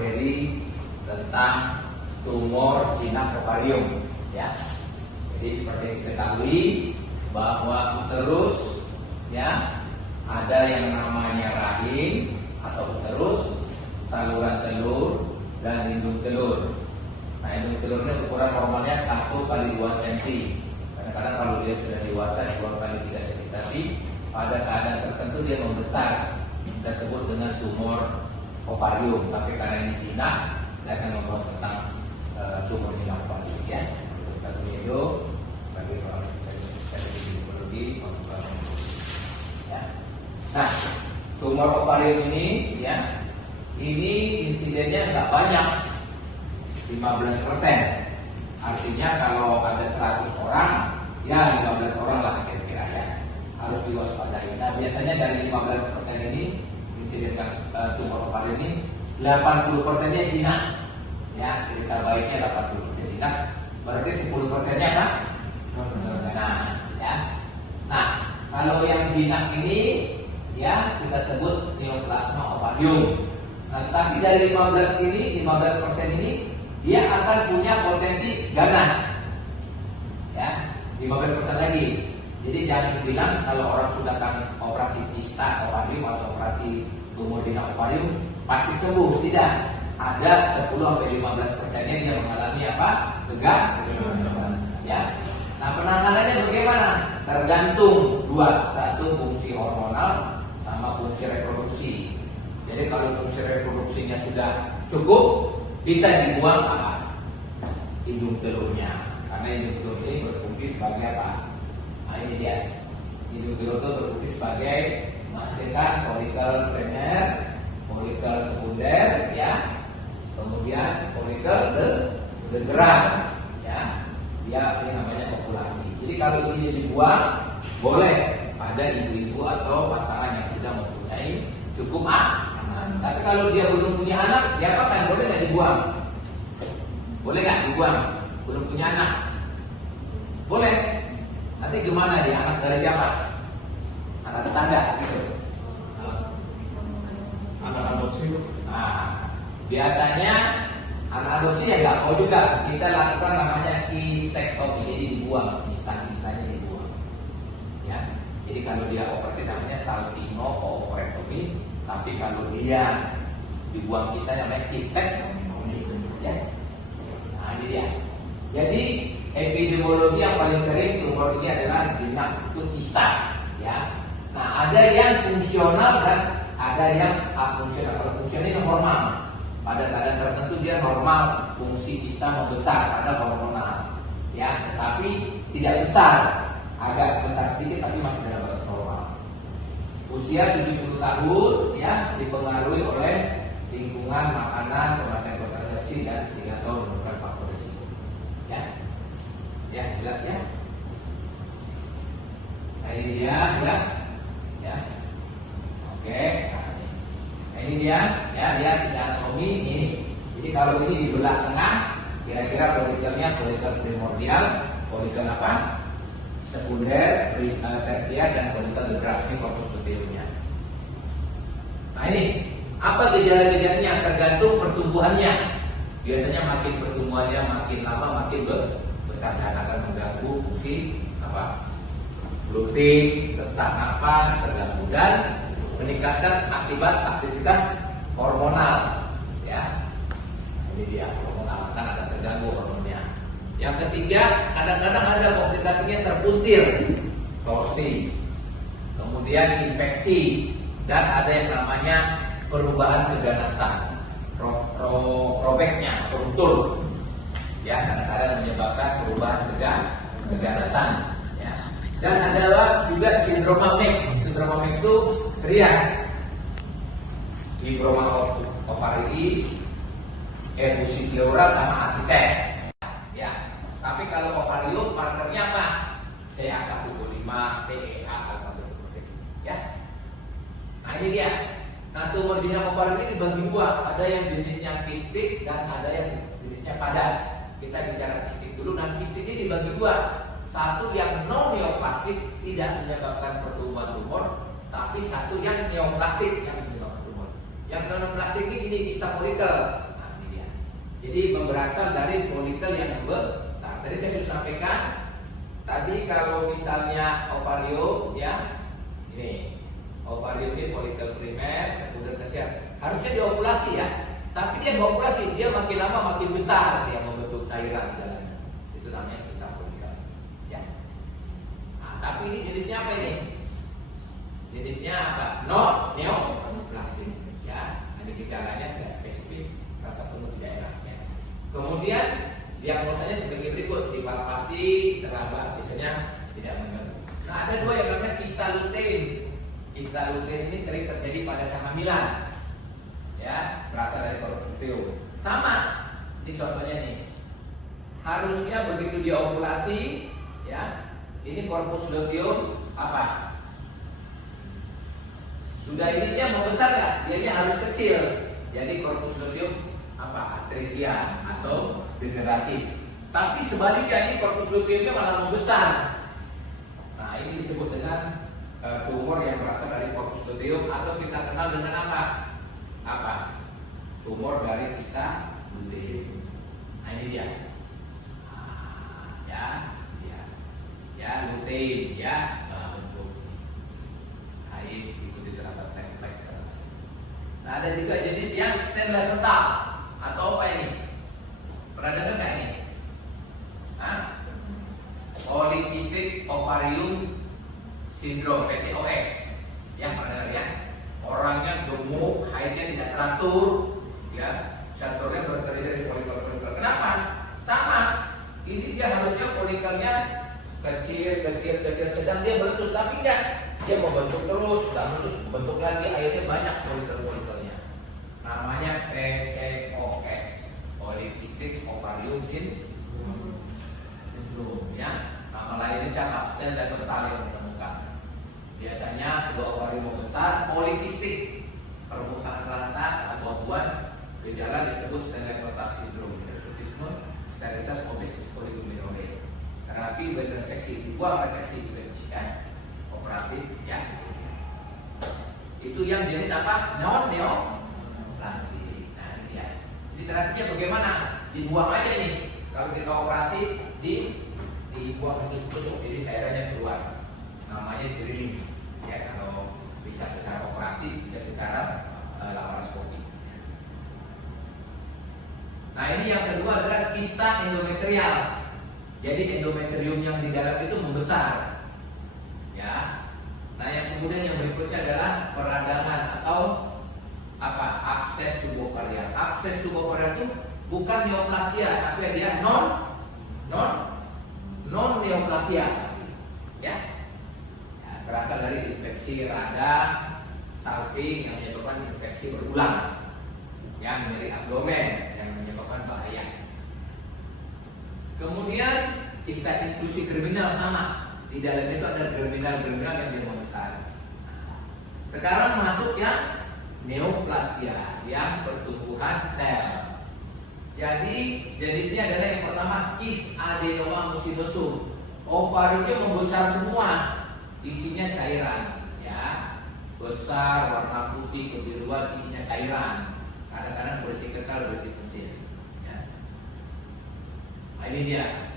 materi tentang tumor jinak ovarium ya. Jadi seperti diketahui bahwa uterus ya ada yang namanya rahim atau uterus, saluran telur dan indung telur. Nah, indung telur ini ukuran normalnya 1x2 cm. Kadang-kadang kalau dia sudah dewasa 2x3 cm, tapi pada keadaan tertentu dia membesar. Kita sebut dengan tumor ovarium. Tapi karena ini jinak, saya akan membahas tentang tumor jinak ovarium ya. Satu itu sebagai soal spesialis ginekologi ya. Nah, tumor ovarium ini ya, ini insidennya nggak banyak, 15%. Artinya kalau ada 100 orang, ya 15 orang lah kira-kira ya, harus diwaspadai. Nah, biasanya dari 15% ini insiden tumor ovarium ini 80%-nya jinak. Ya, cerita baiknya 80% jinak, berarti 10%-nya kan? Ganas ya. Nah, kalau yang jinak ini ya kita sebut neoplasma ovarium. Nah, tapi dari 15% ini dia akan punya potensi ganas. Ya, 15% lagi. Jadi jangan bilang kalau orang sudah kan operasi kista ovarium atau operasi tumor jinak ovarium pasti sembuh. Tidak. Ada 10-15%-nya dia mengalami apa? Kegagalan. Ya. Nah, penanganannya bagaimana? Tergantung dua, satu fungsi hormonal sama fungsi reproduksi. Jadi kalau fungsi reproduksinya sudah cukup, bisa dibuang apa? Indung telurnya. Karena indung telur ini berfungsi sebagai apa? Nah, ini dia. Indung telur itu berfungsi sebagai menghasilkan folikel primer, folikel sekunder, ya. Kemudian folikel degeram, ya. Dia ini namanya ovulasi. Jadi kalau ini dibuang, boleh pada ibu-ibu atau pasangan yang sudah mempunyai cukup anak. Tapi kalau dia belum punya anak, dia apa kan boleh nggak dibuang? Boleh nggak dibuang? Belum punya anak? Boleh. Nanti gimana dia? Anak dari siapa? Anak tetangga, gitu. Anak adopsi. Nah, biasanya anak adopsi ya nggak mau juga. Kita lakukan namanya kistektomi, jadi dibuang, kista-kistanya dibuang. Ya, jadi kalau dia operasi namanya salpingo-oophorectomy, tapi kalau dia dibuang kistanya namanya kistektomi. Ya, nah ini dia. Jadi epidemiologi yang paling sering tumor ini adalah jinak itu kista. Ya, nah ada yang fungsional dan ada yang afungsional. Kalau fungsional itu normal. Pada keadaan tertentu dia normal, fungsi kista membesar, ada hormonal, ya, tetapi tidak besar, agak besar sedikit tapi masih dalam batas normal. Usia 70 tahun, ya, dipengaruhi oleh lingkungan, makanan, pemakaian kontrasepsi dan 3 tahun merupakan faktor risiko. Ya, ya jelas ya. Nah, ini dia, ya, oke. Ini dia, ya, dia tidak anatomi ini. Jadi kalau ini dibelah tengah, kira-kira folikelnya folikel primordial, folikel apa? Sekunder, tersier dan folikel degeram, ini korpus luteumnya. Nah ini, apa gejala-gejalanya? Tergantung pertumbuhannya. Biasanya makin pertumbuhannya makin lama makin besar dan akan mengganggu fungsi apa? Gluten, sesak nafas, terganggu dan meningkatkan akibat aktivitas hormonal, ya. Ini dia hormonal, kan ada terganggu hormonnya. Yang ketiga, kadang-kadang ada komplikasinya terpuntir, torsi, kemudian infeksi, dan ada yang namanya perubahan keganasan, robeknya, runtuh, ya, kadang-kadang menyebabkan perubahan keganasan. Dan adalah juga sindroma MEG. Sindroma MEG itu rias, fibroma ovarii, efusi pleura sama asites. Ya, tapi kalau ovarium partnernya apa? CA125, CEA atau ya. Nah ini dia. Nah tumor jinak ovarium ini dibagi dua. Ada yang jenisnya kistik dan ada yang jenisnya padat. Kita bicara kistik dulu. Nah kistik ini dibagi dua. Satu yang non neoplastik tidak menyebabkan pertumbuhan tumor, tapi satu yang neoplastik yang menyebabkan tumor. Yang non neoplastik ini kista folikel, Jadi berasal dari folikel yang besar. Tadi saya sudah sampaikan. Tadi kalau misalnya ovarium, ya, ini ovarium ini folikel primer, sekunder, tersier. Harusnya diovulasi ya. Tapi dia ovulasi, dia makin lama makin besar, dia membentuk cairan jalannya. Itu namanya kista folikel. Ya. Nah, tapi ini jenisnya apa ini? Jenisnya apa? Neoplastik. Ya, ada gejalanya tidak spesifik, rasa penuh di daerahnya. Kemudian diagnosanya sebagai berikut: dipalpasi terlambat, biasanya tidak mengganggu. Nah, ada dua yang namanya kista lutein. Kista lutein ini sering terjadi pada kehamilan. Ya, berasal dari korpus luteum. Sama, ini contohnya nih. Harusnya begitu dia ovulasi, ya, ini korpus luteum apa? Sudah ini dia mau besar nggak? Dia harus kecil. Jadi korpus luteum apa? Atresia atau degeneratif. Tapi sebaliknya ini korpus luteumnya malah membesar. Nah, ini disebut dengan tumor yang berasal dari korpus luteum atau kita kenal dengan apa? Apa? Tumor dari kista luteum. Nah, ini dia. Ya, lutein, ya, bentuk ini. Ikuti terapat refleks. Nah, ada juga jenis yang stand level atau apa ini? Pernah dengar nggak ini? Polycystic ovarium syndrome (PCOS). Yang pernah dengar ya? Orangnya gemuk, haidnya tidak teratur, ya, saturnya terdiri dari folikel-folikel. Kenapa? Sama. Ini dia harusnya folikelnya kecil, sedang dia meletus, tapi enggak. Dia membentuk terus, bentuk lagi, akhirnya banyak folikel-folikelnya. Namanya PCOS, Polycystic Ovarium Syndrome. Ya, nama lainnya siapa? Stand dan total yang ditemukan. Biasanya kedua ovarium membesar, polikistik, permukaan rata atau buah. Gejala disebut stendarditas sindrom, hirsutisme, sterilitas, obesis, poligomenoria. Terapi interseksi, dibuang reseksi ya, operatif ya. Itu yang jenis apa? Neoplastik. Nah, ini ya. Jadi terapinya bagaimana? Dibuang aja nih. Kalau kita operasi dibuang tusuk-tusuk, jadi cairannya keluar. Namanya drilling. Ya, kalau bisa secara operasi, bisa secara laparoskopi. Nah, ini yang kedua adalah kista endometrial. Jadi endometrium yang di dalam itu membesar. Ya. Nah, yang kemudian yang berikutnya adalah peradangan atau apa? Abses tubokarial. Abses tubokarial itu bukan neoplasia, tapi dia non neoplasia. Ya. Berasal dari infeksi radang, salping yang menyebabkan infeksi berulang, yang nyeri abdomen yang menyebabkan bahaya. Kemudian kista inklusi germinal sama, di dalamnya itu ada germinal yang dia membesar. Sekarang masuk yang neoplasia, yang pertumbuhan sel. Jadi jenisnya adalah yang pertama kis adenoma mucinosum. Ovariumnya membesar semua. Isinya cairan, ya, besar, warna putih, kebiruan, isinya cairan. Kadang-kadang bersih kekal, bersih mesin. Ya. Nah, ini dia,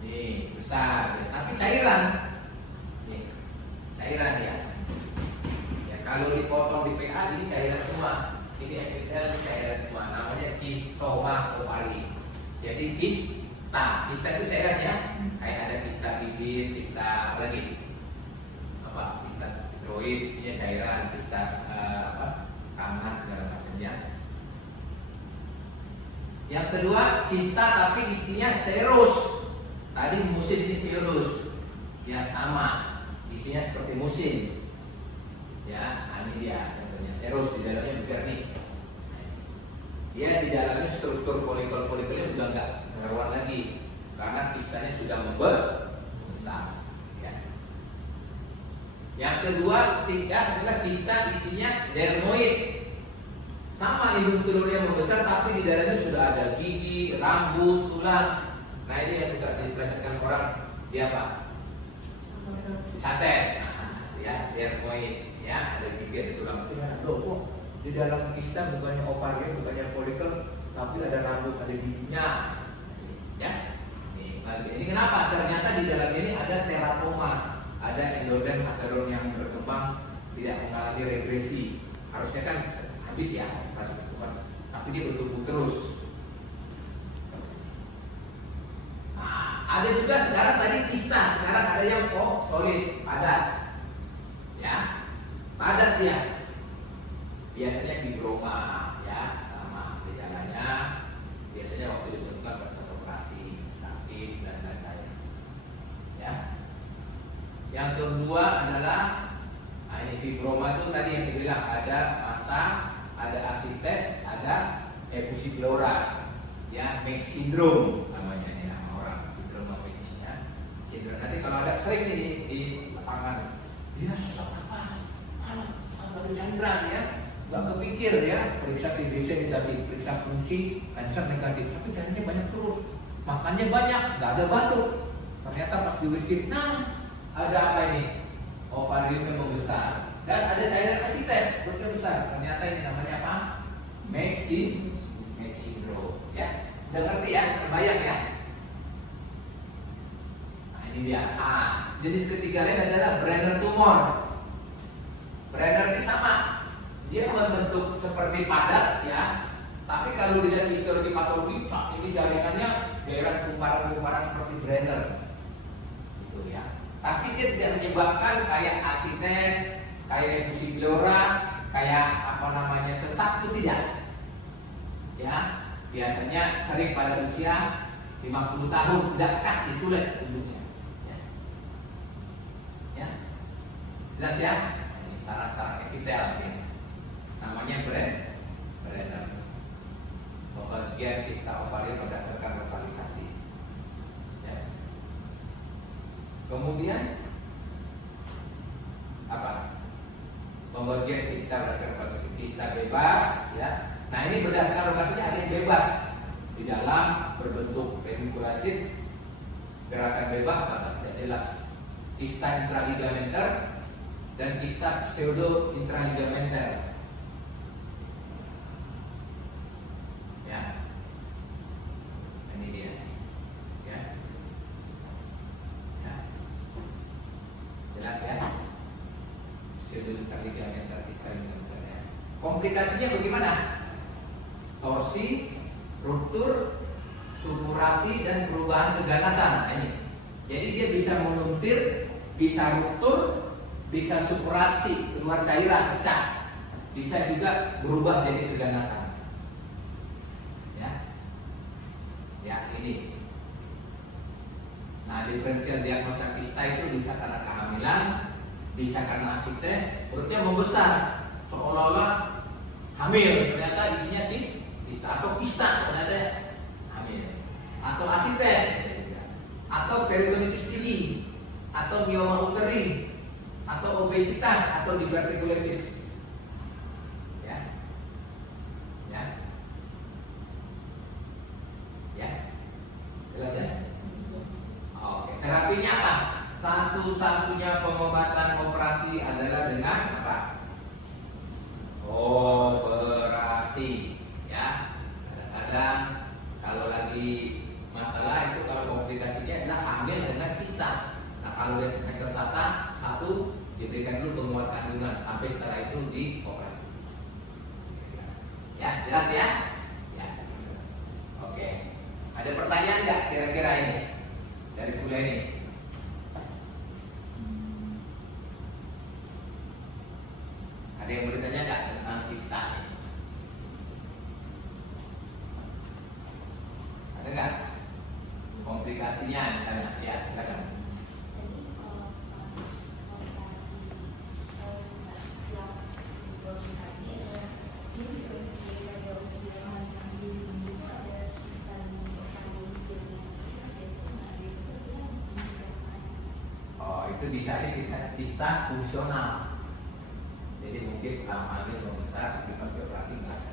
nih besar, ya. Tapi cairan, nih, cairan ya. Ya, kalau dipotong di PA ini cairan semua. Ini epitel cairan semua. Namanya kistoma ovari. Jadi kista itu cairan ya. Kayak ada kista bibir, kista apa lagi? Apa? Kista tiroid, isinya cairan, kista tangan segala macamnya. Yang kedua, kista tapi isinya serus. Tadi musin ini serus. Ya sama, isinya seperti musin. Ya, ini dia contohnya serus, di dalamnya berjernih. Dia di dalamnya struktur folikel-folikelnya udah nggak karuan lagi. Karena kistanya sudah membesar. Ya. Yang kedua, ketiga adalah kista isinya dermoid. Sama hidung telurnya membesar, tapi di dalamnya sudah ada gigi, rambut, tulang. Nah, ini yang suka diplesetkan orang, dia apa? Sate. Nah, ya dermoid. Ya, ada gigi, ada tulang. Loh, kok Di dalam kista bukannya ovarium, bukannya folikel, tapi ada rambut, ada giginya. Ya. Ini kenapa? Ternyata di dalam ini ada teratoma, ada endoderm ateron yang berkembang tidak mengalami regresi. Harusnya kan habis ya, tapi dia bertumbuh terus. Nah, ada juga sekarang tadi kista, sekarang ada yang solid, padat, ya, padat ya. Biasanya fibroma, ya, sama gejalanya. Biasanya waktu ditentukan pada saat operasi, sakit dan lain-lain. Ya. Yang kedua adalah, nah ini fibroma itu tadi yang saya bilang ada massa, ada asites, ada efusi pleura, ya, Meigs syndrome namanya ini nama orang, sindrom Meigs ya. Sindrom nanti kalau ada sering di tangan, dia sesak nafas, ada cairan ya, nggak kepikir ya, periksa TBC negatif, periksa fungsi, cancer negatif, tapi cairannya banyak terus, makannya banyak, nggak ada batuk, ternyata pas diuriskin, nah ada apa ini? Ovariumnya membesar dan ada cairan asites perutnya besar. Ternyata ini namanya apa? Meigs syndrome. Ya, udah ngerti ya? Terbayang ya? Nah ini dia. Jenis ketiga lain adalah Brenner tumor. Brenner ini sama. Dia membentuk seperti padat ya. Tapi kalau dilihat histologi patologi, ini jaringannya jaringan kumparan-kumparan seperti Brenner. Gitu ya. Tapi dia tidak menyebabkan kayak asites, kayak efusi pleura, kayak apa namanya sesak, itu tidak. Ya, biasanya sering pada usia 50 tahun tidak khas ditulis bentuknya. Ya, jelas ya. Ini saraf-saraf epitel ya. Namanya Brenner. Pembagian kista ovarium berdasarkan lokalisasi. Ya. Kemudian apa? Pembagian kista berdasarkan lokalisasi, kista bebas, ya. Nah ini berdasarkan lokasinya ada yang bebas di dalam berbentuk pediculatif, gerakan bebas batas tidak jelas. Kista intraligamenter dan kista pseudo intraligamenter. Ya, ini dia. Ya. Jelas ya, pseudo intraligamenter, kista ligamenter ya. Komplikasinya bagaimana? Torsi, ruptur, supurasi dan perubahan keganasan. Nah, ini. Jadi dia bisa menuntir, bisa ruptur, bisa supurasi, keluar cairan, pecah. Bisa juga berubah jadi keganasan. Ya, ini. Nah, diferensial diagnosa kista itu bisa karena kehamilan, bisa karena asites, perutnya membesar, seolah-olah hamil, ternyata isinya kista atau kista ternyata hamil, atau asites, atau peritonitis tinggi, atau mioma uteri, atau obesitas, atau divertikulosis. Jelas ya? Oke, terapinya apa? Satu-satunya pengobatan operasi adalah dengan apa? Operasi, ya. Kadang-kadang kalau lagi masalah itu kalau komplikasinya adalah hamil dengan kista. Nah kalau dia semester 1 diberikan dulu penguat kandungan sampai setelah itu dioperasi. Ya, jelas ya? Ya. Oke. Ada pertanyaan nggak kira-kira ini dari kuliah ini? Ada yang bertanya nggak tentang kista? Ada nggak? Komplikasinya misalnya, ya silakan. Itu bisa kita kista fungsional. Jadi mungkin selama ini membesar, tapi pas operasi nggak ada.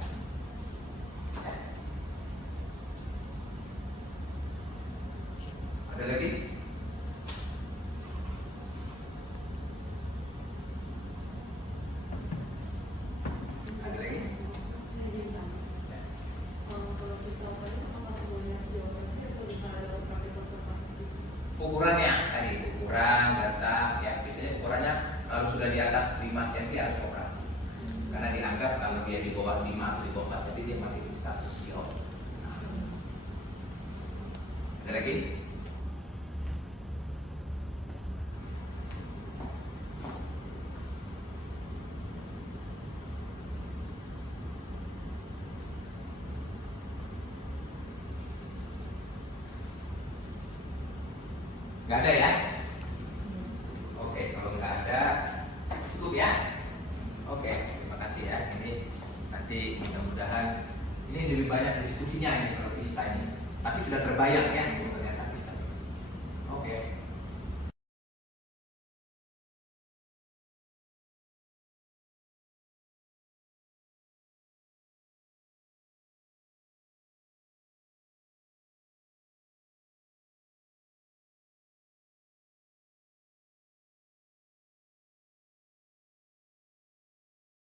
Ada lagi? Ada lagi? Ada lagi? Nggak ada ya? Oke, kalau nggak ada cukup ya. Oke, terima kasih ya. Ini nanti mudah-mudahan ini lebih banyak diskusinya ini kalau bisa ini. Tapi sudah terbayang ya.